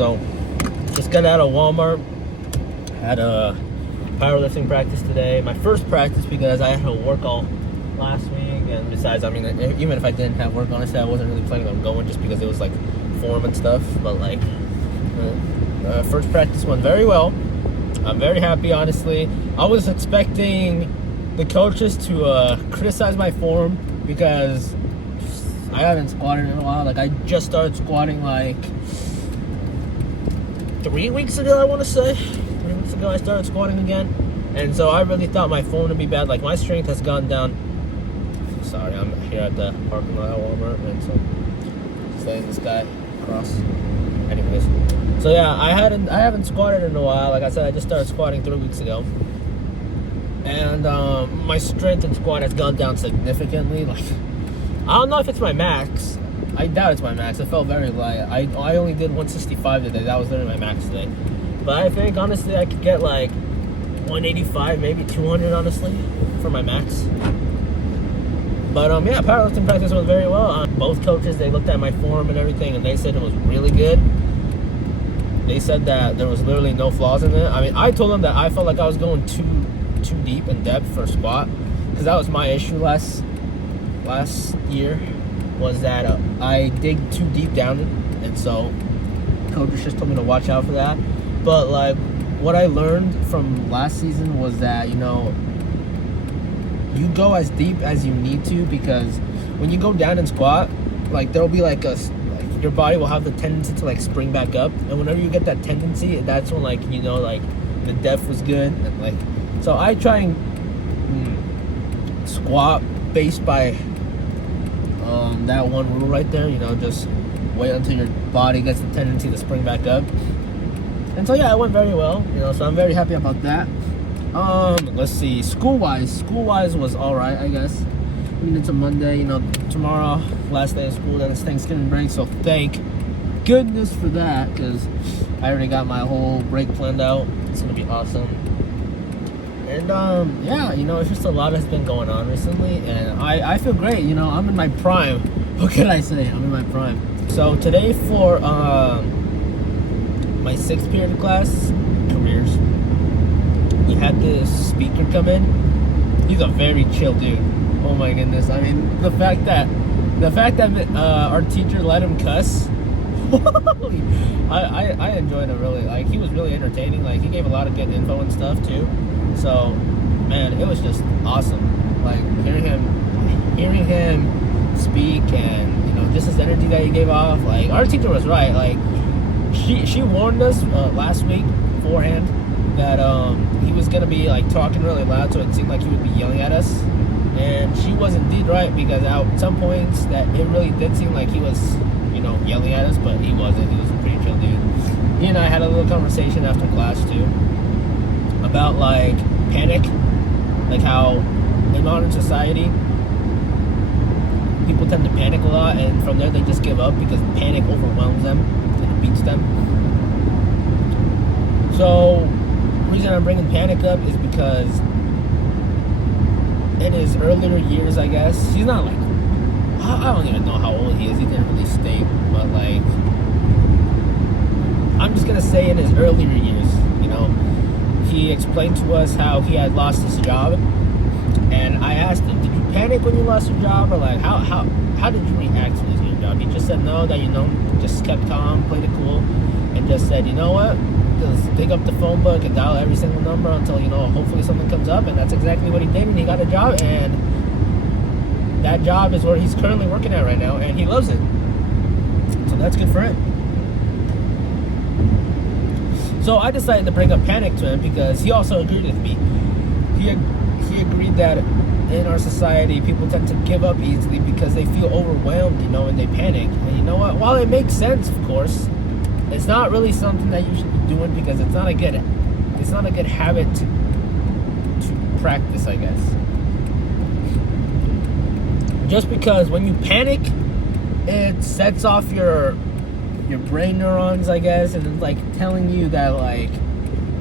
So just got out of Walmart. Had a powerlifting practice today. My first practice because I had to work all last week. And besides, I mean, even if I didn't have work, honestly, I wasn't really planning on going just because it was like form and stuff. But like, first practice went very well. I'm very happy, honestly. I was expecting the coaches to criticize my form because I haven't squatted in a while. Like, I just started squatting like 3 weeks ago, I want to say. 3 weeks ago, I started squatting again. And so I really thought my form would be bad. Like, my strength has gone down. Sorry, I'm here at the parking lot at Walmart. And so, just letting this guy cross. Anyways. So yeah, I haven't squatted in a while. Like I said, I just started squatting 3 weeks ago. And my strength in squat has gone down significantly. Like, I don't know if it's my max. I doubt it's my max. It felt very light. I only did 165 today. That was literally my max today. But I think, honestly, I could get like 185, maybe 200, honestly, for my max. But yeah, powerlifting practice went very well. Both coaches, they looked at my form and everything, and they said it was really good. They said that there was literally no flaws in it. I mean, I told them that I felt like I was going too deep in depth for squat, because that was my issue last year, was that I dig too deep down, and so coaches just told me to watch out for that. But like, what I learned from last season was that, you know, you go as deep as you need to, because when you go down and squat, like, there'll be like your body will have the tendency to like spring back up, and whenever you get that tendency, that's when, like, you know, like the depth was good. And like, so I try and squat based by that one rule right there, you know, just wait until your body gets the tendency to spring back up. And so yeah, it went very well, you know, so I'm very happy about that. Let's see, school-wise was alright, I guess. I mean, it's a Monday, you know, tomorrow, last day of school, then it's Thanksgiving break, so thank goodness for that, because I already got my whole break planned out. It's gonna be awesome. And yeah, you know, it's just a lot has been going on recently, and I feel great. You know, I'm in my prime. What can I say? I'm in my prime. So today for my 6th period of class, careers, we had this speaker come in. He's a very chill dude. Oh my goodness. I mean, the fact that our teacher let him cuss, I enjoyed it really. Like, he was really entertaining. Like, he gave a lot of good info and stuff too. So, man, it was just awesome. Like, hearing him speak, and, you know, just his energy that he gave off. Like, our teacher was right. Like, she warned us last week beforehand that he was gonna be like talking really loud, so it seemed like he would be yelling at us. And she was indeed right, because at some points that it really did seem like he was, you know, yelling at us, but he wasn't. He was a pretty chill dude. He and I had a little conversation after class too about like panic, like how in modern society people tend to panic a lot, and from there they just give up because panic overwhelms them and it beats them. So the reason I'm bringing panic up is because in his earlier years, I guess, he's not like, I don't even know how old he is. He didn't really state, but like, I'm just gonna say in his earlier years, you know, he explained to us how he had lost his job, and I asked him, did you panic when you lost your job, or like how did you react to losing your job? He just said no, that, you know, just kept calm, played it cool, and just said, you know what, just pick up the phone book and dial every single number until, you know, hopefully something comes up. And that's exactly what he did, and he got a job, and that job is where he's currently working at right now, and he loves it. So that's good for him. So I decided to bring up panic to him because he also agreed with me. He agreed that in our society, people tend to give up easily because they feel overwhelmed, you know, and they panic. And you know what? While it makes sense, of course, it's not really something that you should be doing, because it's not a good habit to practice, I guess. Just because when you panic, it sets off your brain neurons, I guess, and it's like telling you that, like,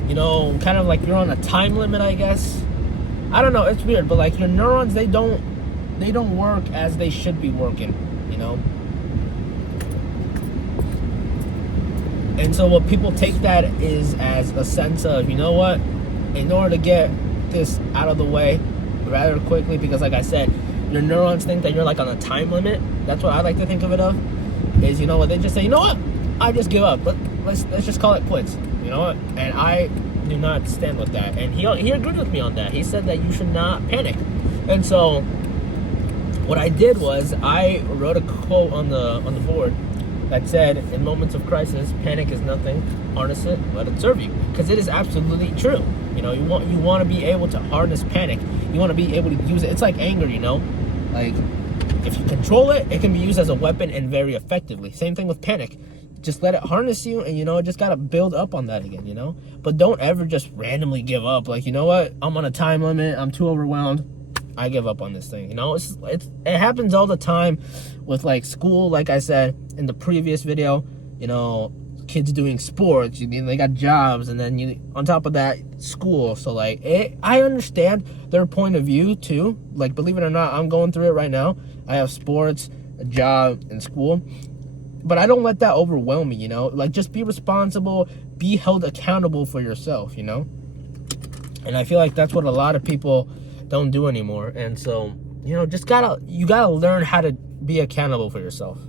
you know, kind of like you're on a time limit, I guess. I don't know, it's weird, but like your neurons, they don't work as they should be working, you know? And so what people take that is as a sense of, you know what, in order to get this out of the way rather quickly, because like I said, your neurons think that you're like on a time limit. That's what I like to think of it of, is, you know what, they just say, you know what, I just give up. Let's just call it quits. You know what? And I do not stand with that. And he agreed with me on that. He said that you should not panic. And so what I did was I wrote a quote on the board that said, in moments of crisis, panic is nothing. Harness it, let it serve you. Because it is absolutely true. You know, you want to be able to harness panic. You want to be able to use it. It's like anger, you know? Like, if you control it, it can be used as a weapon and very effectively. Same thing with panic. Just let it harness you, and, you know, just got to build up on that again, you know? But don't ever just randomly give up. Like, you know what? I'm on a time limit. I'm too overwhelmed. I give up on this thing, you know? It happens all the time with, like, school, like I said in the previous video, you know, kids doing sports, they got jobs, and then on top of that, school. So, like, I understand their point of view, too. Like, believe it or not, I'm going through it right now. I have sports, a job, and school. But I don't let that overwhelm me, you know? Like, just be responsible, be held accountable for yourself, you know? And I feel like that's what a lot of people don't do anymore. And so, you know, you gotta learn how to be accountable for yourself.